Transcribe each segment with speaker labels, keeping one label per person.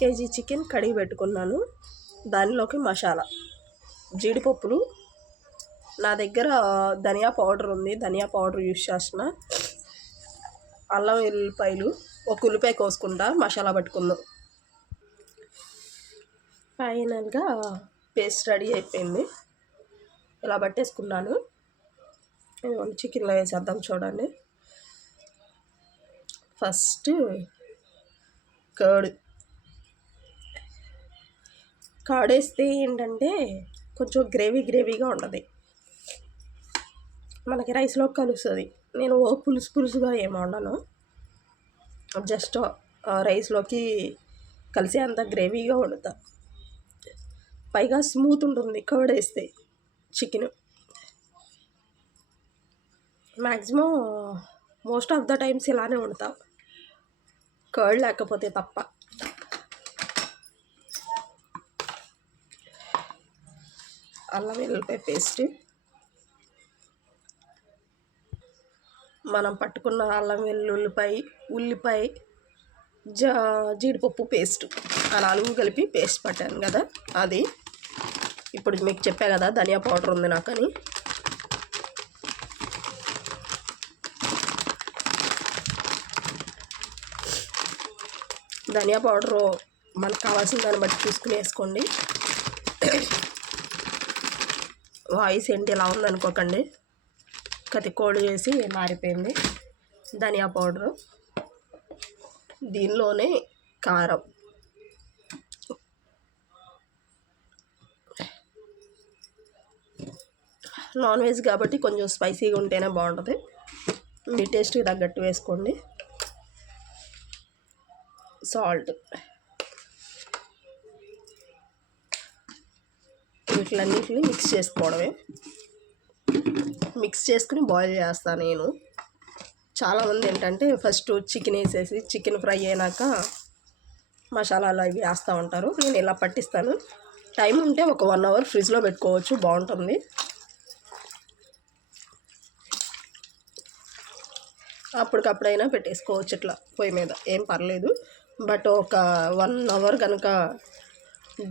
Speaker 1: KG chicken కడిగి పెట్టుకున్నాను. దానిలోకి మసాలా జీడిపప్పులు నా దగ్గర ధనియా పౌడర్ ఉంది. ధనియా పౌడర్ యూస్ చేస్తున్నా. అల్లం వెల్లిపాయలు ఒక ఉల్లిపాయ కోసుకుంటా మసాలా పట్టుకుందాం. ఫైనల్గా పేస్ట్ రెడీ అయిపోయింది. ఇలా పట్టేసుకున్నాను. చికెన్లో వేసేద్దాం చూడండి. First curd. కర్డ్ వేస్తే ఏంటంటే కొంచెం గ్రేవీ గ్రేవీగా ఉండదు మనకి రైస్లో కలుస్తుంది. నేను ఓ పులుసు పులుసుగా ఏమి వండను. జస్ట్ రైస్లోకి కలిసే అంత గ్రేవీగా వండుతా. పైగా స్మూత్ ఉంటుంది కర్డ్ వేస్తే chicken. Maximum most of the times ఇలానే వండుతా. కర్డ్ లేకపోతే తప్ప. అల్లం వెల్లిపాయ పేస్ట్. మనం పట్టుకున్న అల్లం వెల్లుల్లిపాయ ఉల్లిపాయ జా జీడిపప్పు పేస్ట్. ఆ నాలుగు కలిపి పేస్ట్ పట్టాను కదా అది. ఇప్పుడు మీకు చెప్పా కదా ధనియా పౌడర్ ఉంది నాకని ధనియా పౌడరు మనకు కావాల్సిన దాన్ని బట్టి చూసుకుని వేసుకోండి. వాయిస్ ఏంటి ఇలా ఉందనుకోకండి. కతి కోడి చేసి మారిపోయింది. ధనియా పౌడరు దీనిలోనే కారం. నాన్ వెజ్ కాబట్టి కొంచెం స్పైసీగా ఉంటేనే బాగుంటుంది. మీ టేస్ట్కి తగ్గట్టు వేసుకోండి. సాల్ట్. వీటిలన్నిటిని మిక్స్ చేసుకోవడమే. మిక్స్ చేసుకుని బాయిల్ చేస్తాను నేను. చాలామంది ఏంటంటే ఫస్ట్ చికెన్ వేసేసి చికెన్ ఫ్రై అయినాక మసాలాలు అవి వేస్తూ ఉంటారు. నేను ఇలా పట్టిస్తాను. టైం ఉంటే ఒక వన్ అవర్ ఫ్రిడ్జ్లో పెట్టుకోవచ్చు. బాగుంటుంది. అప్పటికప్పుడైనా పెట్టేసుకోవచ్చు ఇట్లా పొయ్యి మీద. ఏం పర్లేదు. బట్ ఒక వన్ అవర్ కనుక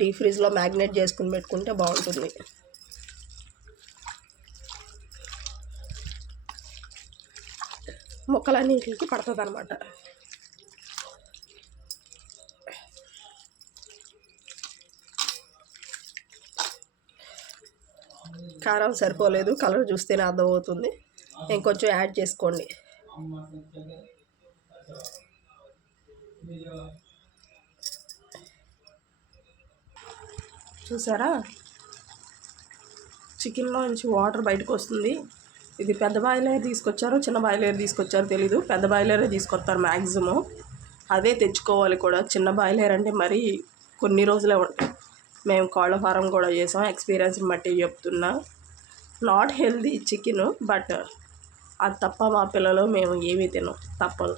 Speaker 1: డీప్ ఫ్రిడ్జ్లో మ్యాగ్నేట్ చేసుకుని పెట్టుకుంటే బాగుంటుంది. మొక్కలన్నింటికి పడుతుంది అనమాట కారం సరిపోలేదు కలర్ చూస్తేనే అర్థమవుతుంది. ఇంకొంచెం యాడ్ చేసుకోండి. చూసారా? చికెన్లో నుంచి వాటర్ బయటకు వస్తుంది. ఇది పెద్ద బాయిలర్ తీసుకొచ్చారు చిన్న బాయిలర్ తీసుకొచ్చారో తెలీదు. పెద్ద బాయిలరే తీసుకొస్తారు మ్యాక్సిమం అదే తెచ్చుకోవాలి కూడా. చిన్న బాయిలర్ అంటే మరీ కొన్ని రోజులే ఉంటాయి మేము కోళ్ళ ఫారం కూడా చేసాం. ఎక్స్పీరియన్స్ బట్టి చెప్తున్నా. నాట్ హెల్దీ చికెన్ బట్ అది తప్ప మా పిల్లలు మేము ఏమీ తినం తప్పదు.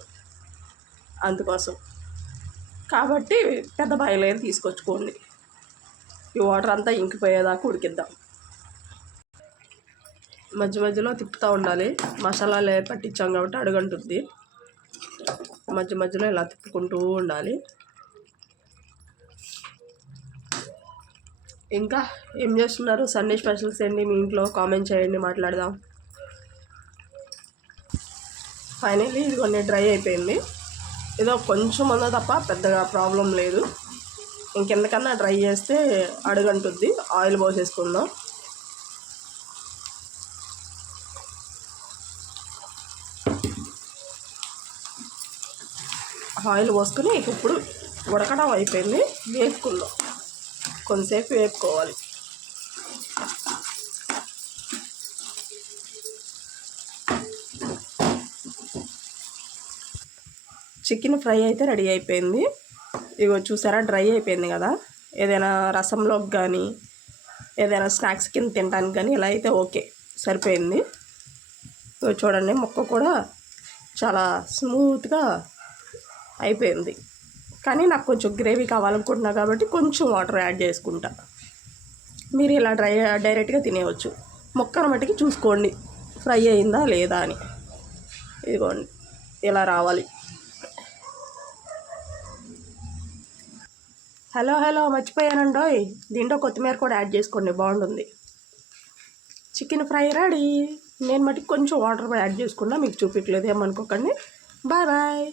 Speaker 1: అందుకోసం. కాబట్టి పెద్ద బాయిలర్ తీసుకొచ్చుకోండి. ఈ వాటర్ అంతా ఇంకిపోయేదాకా ఉడికిద్దాం. మధ్య మధ్యలో తిప్పుతూ ఉండాలి. మసాలాలు పట్టించాం కాబట్టి అడుగంటుంది. మధ్య మధ్యలో ఇలా తిప్పుకుంటూ ఉండాలి. ఇంకా ఏం చేస్తున్నారు? సండే స్పెషల్స్ ఏంటి? మీ ఇంట్లో కామెంట్ చేయండి మాట్లాడదాం. ఫైనల్లీ ఇది కొన్ని డ్రై అయిపోయింది. ఏదో కొంచెం ఉందో తప్ప పెద్దగా ప్రాబ్లం లేదు. ఇంకెందుకన్నా డ్రై చేస్తే అడుగంటుంది. ఆయిల్ పోసేసుకుందాం. ఆయిల్ పోసుకొని ఇప్పుడు ఉడకడం అయిపోయింది. వేపుకుందాం. కొంతసేపు వేపుకోవాలి. చికెన్ ఫ్రై అయితే రెడీ అయిపోయింది. ఇగో చూసారా? డ్రై అయిపోయింది కదా. ఏదైనా రసంలోకి కానీ ఏదైనా స్నాక్స్ కింద తినడానికి కానీ ఇలా అయితే ఓకే. సరిపోయింది. ఇగో చూడండి మొక్క కూడా చాలా స్మూత్గా అయిపోయింది. కానీ నాకు కొంచెం గ్రేవీ కావాలనుకుంటున్నా కాబట్టి కొంచెం వాటర్ యాడ్ చేసుకుంటా. మీరు ఇలా డ్రై డైరెక్ట్గా తినేయవచ్చు మొక్కను మట్టికి చూసుకోండి. ఫ్రై అయిందా లేదా అని. ఇదిగోండి ఇలా రావాలి. హలో హలో మర్చిపోయానండోయ్. దీంట్లో కొత్తిమీర కూడా యాడ్ చేసుకోండి బాగుంటుంది. Chicken fry ready. నేను మటుకు కొంచెం వాటర్ యాడ్ చేసుకున్నా మీకు చూపించలేదు ఏమనుకోకండి. Bye bye.